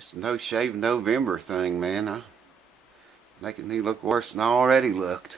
It's a no shave November thing, man. Making me look worse than I already looked.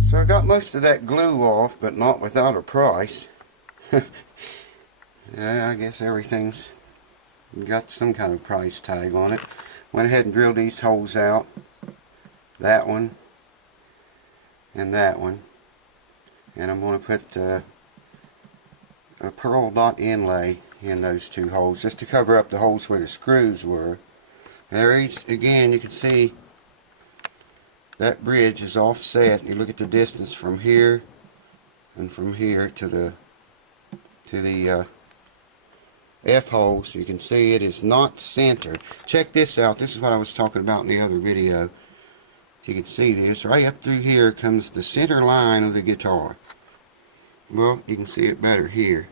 So I got most of that glue off, but not without a price. Yeah, I guess everything's got some kind of price tag on it. Went ahead and drilled these holes out. That one and that one. And I'm going to put a pearl dot inlay in those two holes just to cover up the holes where the screws were. There is, again, you can see that bridge is offset. You look at the distance from here and from here to the F holes. You can see it is not centered. Check this out. This is what I was talking about in the other video. You can see this. Right up through here comes the center line of the guitar. Well, you can see it better here.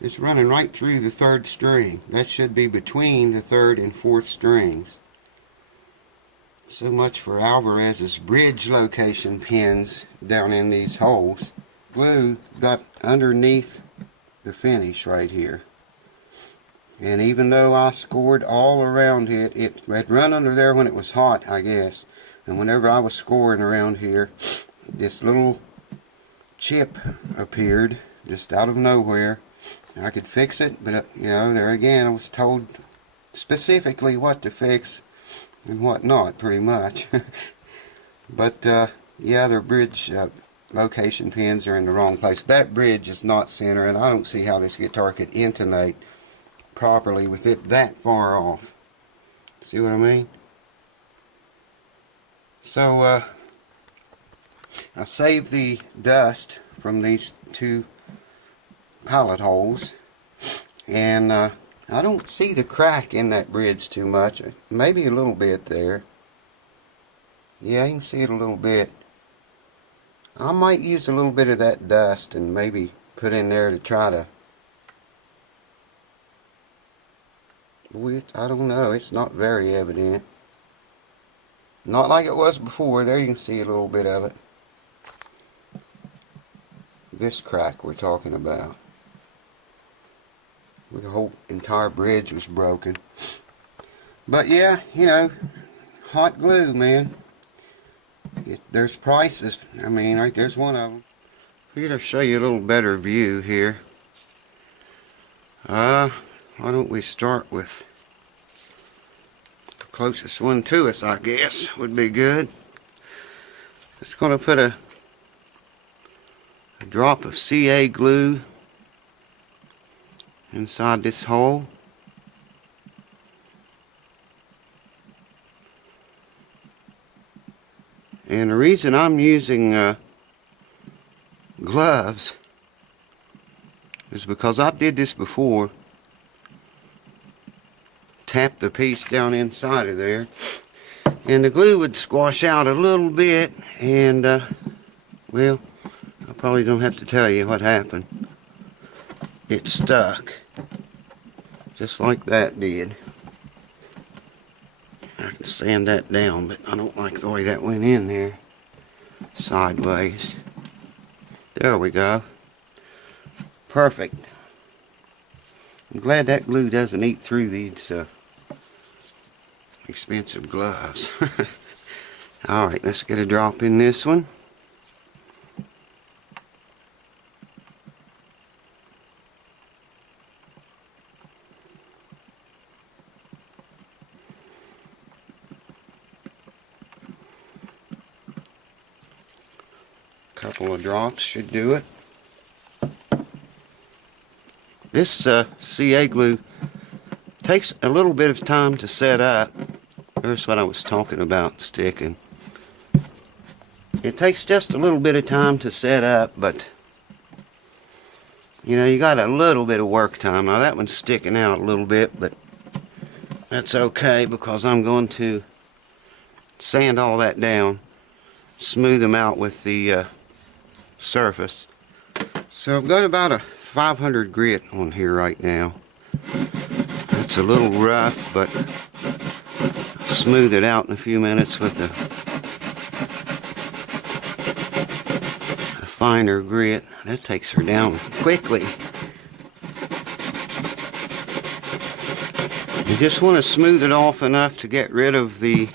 It's running right through the third string. That should be between the third and fourth strings. So much for Alvarez's bridge location pins down in these holes. Glue got underneath the finish right here. And even though I scored all around it, it had run under there when it was hot, I guess. And whenever I was scoring around here, this little chip appeared just out of nowhere. I could fix it, but you know, there again I was told specifically what to fix and what not, pretty much. But yeah, their bridge location pins are in the wrong place. That bridge is not center, and I don't see how this guitar could intonate properly with it that far off. See what I mean? So I saved the dust from these two pilot holes, and I don't see the crack in that bridge too much. Maybe a little bit there. Yeah, you can see it a little bit. I might use a little bit of that dust and maybe put in there to try to... I don't know, it's not very evident. Not like it was before. There you can see a little bit of it. This crack we're talking about. The whole entire bridge was broken. But yeah, you know, hot glue, man. There's prices. I mean, right there's one of them. I'm going to show you a little better view here. Why don't we start with the closest one to us, I guess, would be good. Just going to put a drop of CA glue inside this hole. And the reason I'm using gloves is because I did this before. Tap the piece down inside of there, and the glue would squash out a little bit, and well, I probably don't have to tell you what happened. It stuck, just like that did. I can sand that down, but I don't like the way that went in there, sideways. There we go. Perfect. I'm glad that glue doesn't eat through these expensive gloves. Alright, let's get a drop in this one. Couple of drops should do it. This CA glue takes a little bit of time to set up. There's what I was talking about sticking. It takes just a little bit of time to set up, but you know, you got a little bit of work time. Now that one's sticking out a little bit, but that's okay because I'm going to sand all that down, smooth them out with the surface. So I've got about a 500 grit on here right now. It's a little rough, but I'll smooth it out in a few minutes with a finer grit. That takes her down quickly. You just want to smooth it off enough to get rid of the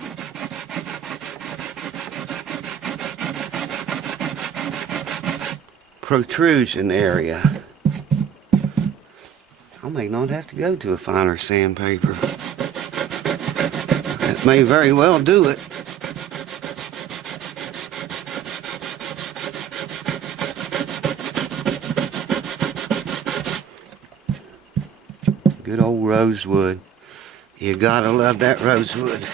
protrusion area. I may not have to go to a finer sandpaper. That may very well do it. Good old rosewood. You gotta love that rosewood.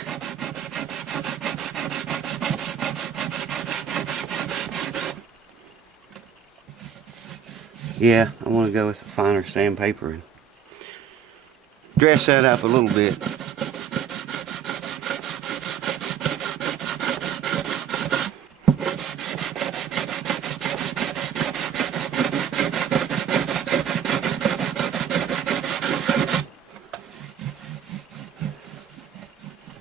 Yeah, I want to go with a finer sandpaper and dress that up a little bit.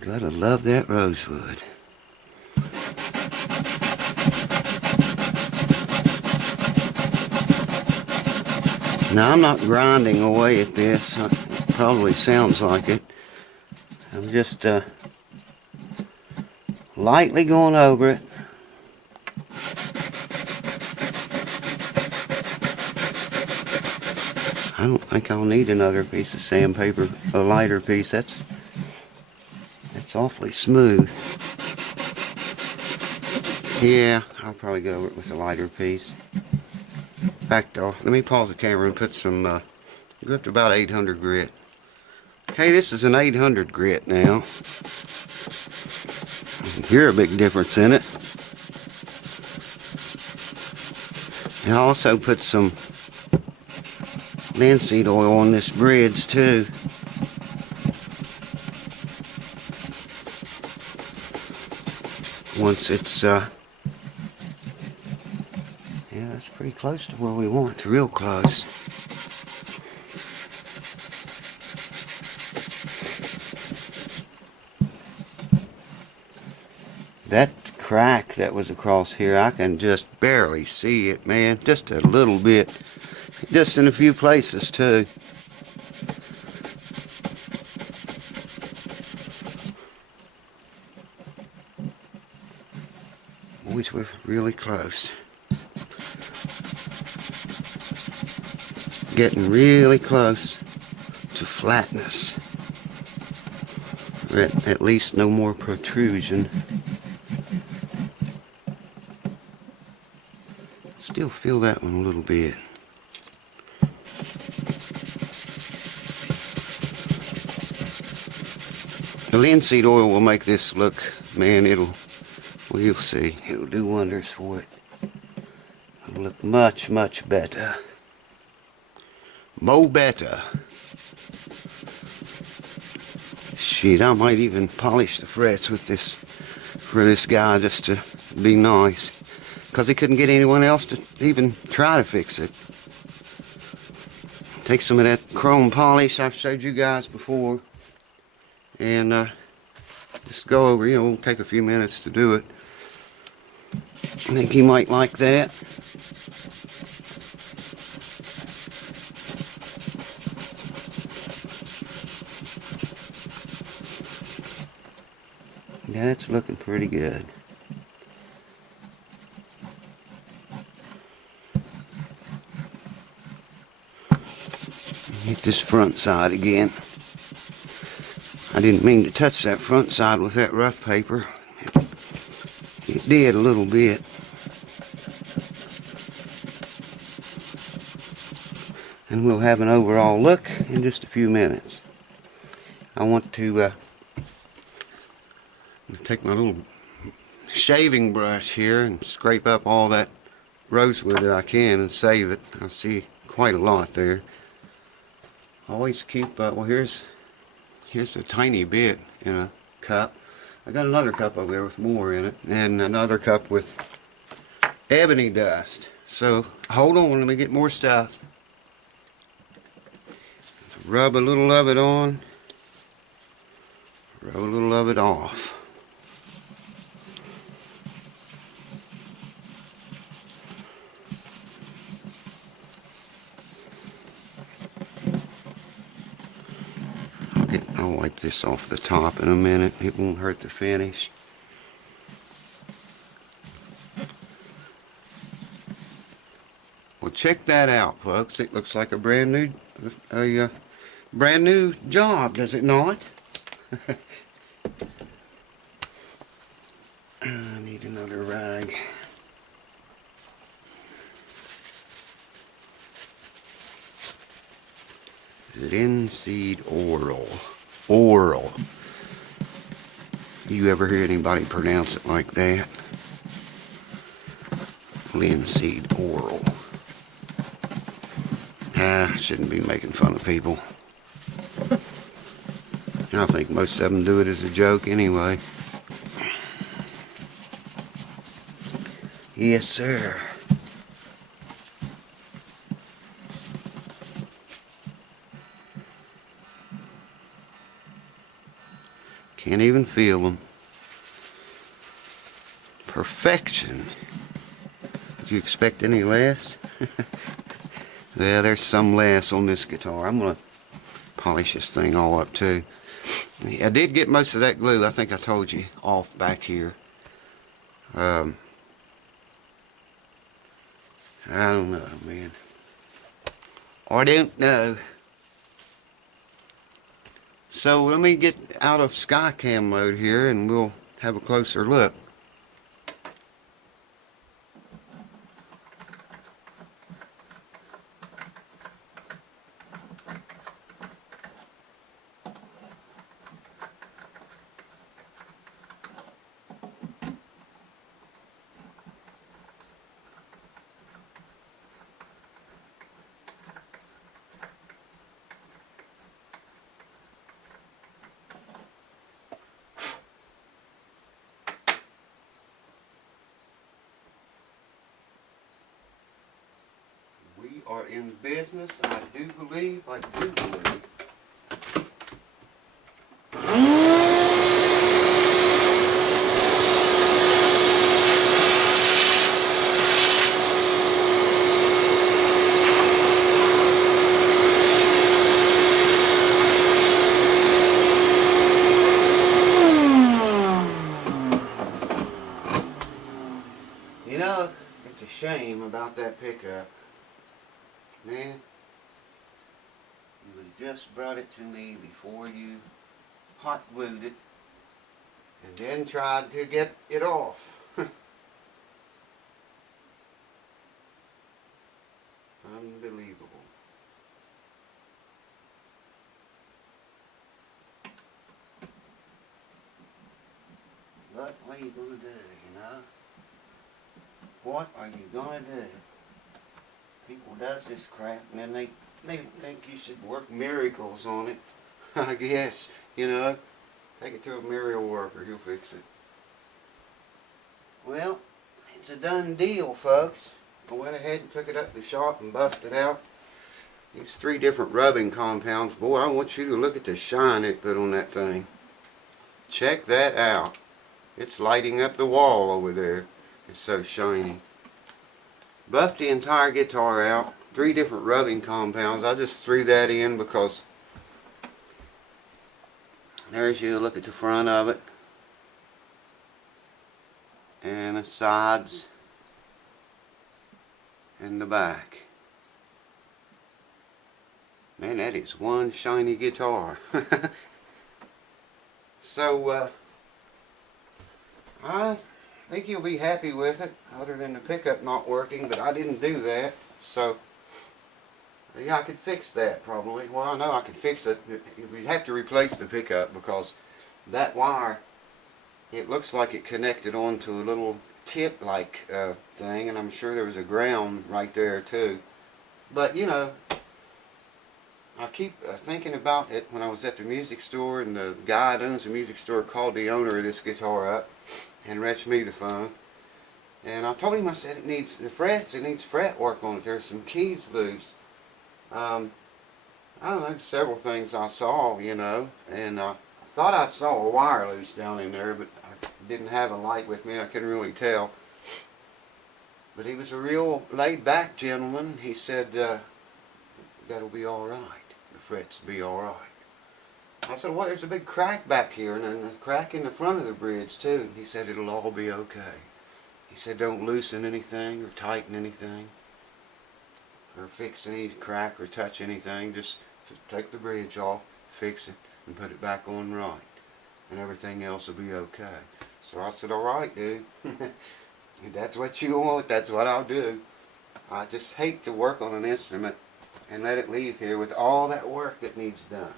Gotta love that rosewood. Now I'm not grinding away at this. It probably sounds like it. I'm just lightly going over it. I don't think I'll need another piece of sandpaper, a lighter piece. That's awfully smooth. Yeah, I'll probably go over it with a lighter piece. In fact, let me pause the camera and put some, go up to about 800 grit. Okay, this is an 800 grit now. Hear a big difference in it. And I also put some linseed oil on this bridge too. Once it's yeah, that's pretty close to where we want, real close. That crack that was across here, I can just barely see it, man, just a little bit, just in a few places too. really close. Getting really close to flatness. At least no more protrusion. Still feel that one a little bit. The linseed oil will make this look, man, well, you'll see, it'll do wonders for it. It'll look much, much better. Mo better. Shit, I might even polish the frets with this, for this guy, just to be nice. Because he couldn't get anyone else to even try to fix it. Take some of that chrome polish I've showed you guys before. And just go over, it'll take a few minutes to do it. I think you might like that. That's looking pretty good. Hit this front side again. I didn't mean to touch that front side with that rough paper. It did a little bit. And we'll have an overall look in just a few minutes. I want to take my little shaving brush here and scrape up all that rosewood that I can and save it. I see quite a lot there. Always keep, well, here's a tiny bit in a cup. I got another cup over there with more in it, and another cup with ebony dust. So hold on, let me get more stuff. Rub a little of it on, rub a little of it off. I'll wipe this off the top in a minute. It won't hurt the finish. Well, check that out, folks. It looks like a brand new job, does it not? I need another rag. Linseed oil. Oral. You ever hear anybody pronounce it like that? Linseed oil. I shouldn't be making fun of people. I think most of them do it as a joke anyway. Yes, sir. Can't even feel them. Perfection. Did you expect any less? Yeah, there's some less on this guitar. I'm going to polish this thing all up too. I did get most of that glue, I think I told you, off back here. I don't know, man. I don't know. So let me get out of Skycam mode here and we'll have a closer look. We are in business, I do believe. You know, Man, you would have just brought it to me before you hot glued it and then tried to get it off. Unbelievable. But what are you going to do, you know? What are you going to do? People does this crap and then they think you should work miracles on it. I guess, you know. Take it to a miracle worker, he'll fix it. Well, it's a done deal, folks. I went ahead and took it up to the shop and buffed it out. These 3 different rubbing compounds. Boy, I want you to look at the shine it put on that thing. Check that out. It's lighting up the wall over there. It's so shiny. Buffed the entire guitar out. 3 different rubbing compounds. I just threw that in because there's you look at the front of it. And the sides. And the back. Man, that is one shiny guitar. So, I think you'll be happy with it, other than the pickup not working, but I didn't do that. So, yeah, I could fix that probably. Well, I know I could fix it. We'd have to replace the pickup because that wire, it looks like it connected onto a little tip-like thing, and I'm sure there was a ground right there too. But, you know, I keep thinking about it when I was at the music store, and the guy that owns the music store called the owner of this guitar up and reached me the phone. And I told him, I said, it needs the frets, it needs fret work on it. There's some keys loose. I don't know, several things I saw, you know, and I thought I saw a wire loose down in there, but I didn't have a light with me. I couldn't really tell. But he was a real laid-back gentleman. He said, that'll be all right. The frets will be all right. I said, well, there's a big crack back here, and then a crack in the front of the bridge, too. He said, it'll all be okay. He said, don't loosen anything or tighten anything or fix any crack or touch anything. Just take the bridge off, fix it, and put it back on right. And everything else will be okay. So I said, all right, dude. If that's what you want, that's what I'll do. I just hate to work on an instrument and let it leave here with all that work that needs done.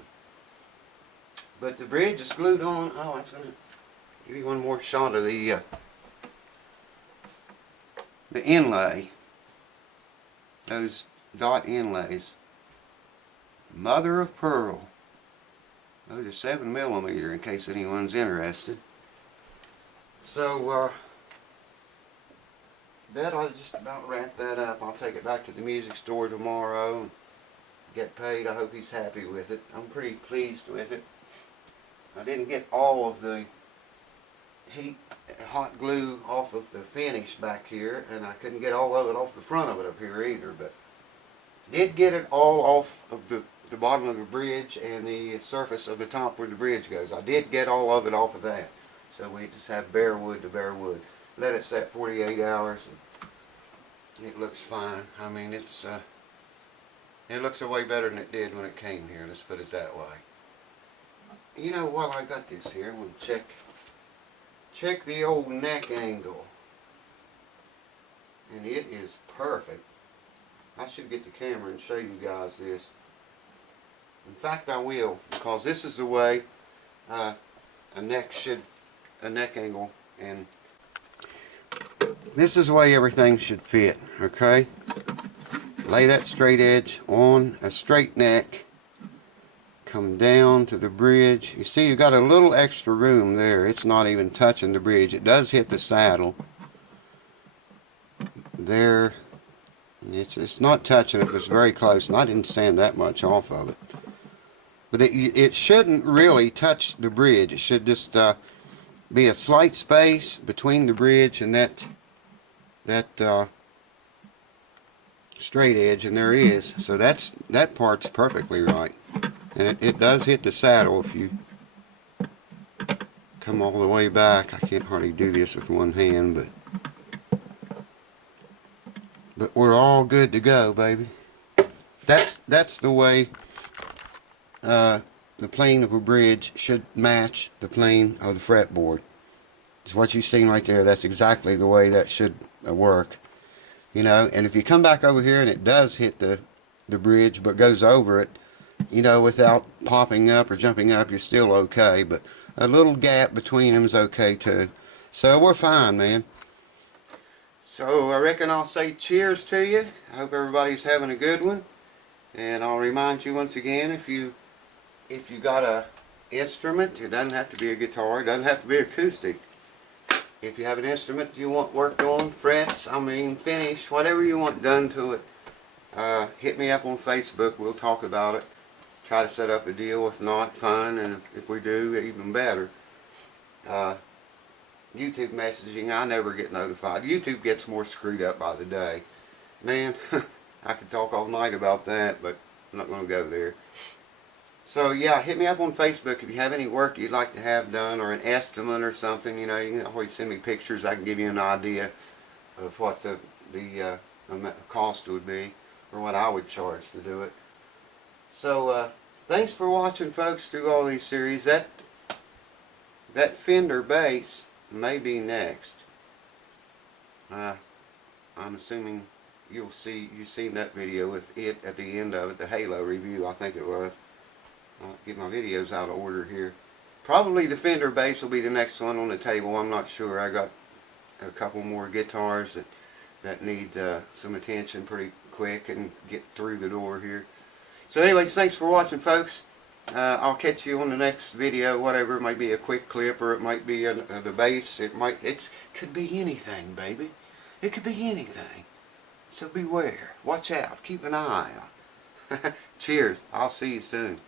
But the bridge is glued on. Oh, I'm going to give you one more shot of the inlay. Those dot inlays. Mother of pearl. Those are 7mm in case anyone's interested. So, that'll just about wrap that up. I'll take it back to the music store tomorrow and get paid. I hope he's happy with it. I'm pretty pleased with it. I didn't get all of the hot glue off of the finish back here, and I couldn't get all of it off the front of it up here either, but did get it all off of the bottom of the bridge and the surface of the top where the bridge goes. I did get all of it off of that. So we just have bare wood to bare wood. Let it set 48 hours and it looks fine. I mean, it looks way better than it did when it came here, let's put it that way. You know, while I got this here, I'm going to check the old neck angle. And it is perfect. I should get the camera and show you guys this. In fact, I will, because this is the way a neck angle, and this is the way everything should fit. Okay, lay that straight edge on a straight neck. Come down to the bridge. You see, you got a little extra room there. It's not even touching the bridge. It does hit the saddle. There, it's not touching it, but it's very close, and I didn't sand that much off of it. But it shouldn't really touch the bridge. It should just be a slight space between the bridge and that straight edge, and there is. So that part's perfectly right. And it does hit the saddle if you come all the way back. I can't hardly do this with one hand, but we're all good to go, baby. That's the way the plane of a bridge should match the plane of the fretboard. It's what you've seen right there. That's exactly the way that should work. You know, and if you come back over here and it does hit the bridge but goes over it, you know, without popping up or jumping up, you're still okay. But a little gap between them is okay too. So we're fine, man. So I reckon I'll say cheers to you. I hope everybody's having a good one. And I'll remind you once again, if you got a instrument, it doesn't have to be a guitar, it doesn't have to be acoustic. If you have an instrument you want worked on, frets, finish, whatever you want done to it, hit me up on Facebook. We'll talk about it. Try to set up a deal. If not, fine. And if we do, even better. YouTube messaging, I never get notified. YouTube gets more screwed up by the day. Man, I could talk all night about that, but I'm not going to go there. So yeah, hit me up on Facebook if you have any work you'd like to have done, or an estimate or something. You know, you can always send me pictures. I can give you an idea of what the cost would be, or what I would charge to do it. So thanks for watching, folks, through all these series. That Fender bass may be next. I'm assuming you've seen that video with it at the end of it, the Halo review, I think it was. I'll get my videos out of order here. Probably the Fender bass will be the next one on the table. I'm not sure. I got a couple more guitars that need some attention pretty quick and get through the door here. So anyways, thanks for watching, folks. I'll catch you on the next video. Whatever, it might be a quick clip, or it might be the bass. It could be anything, baby. It could be anything. So beware. Watch out. Keep an eye out. Cheers. I'll see you soon.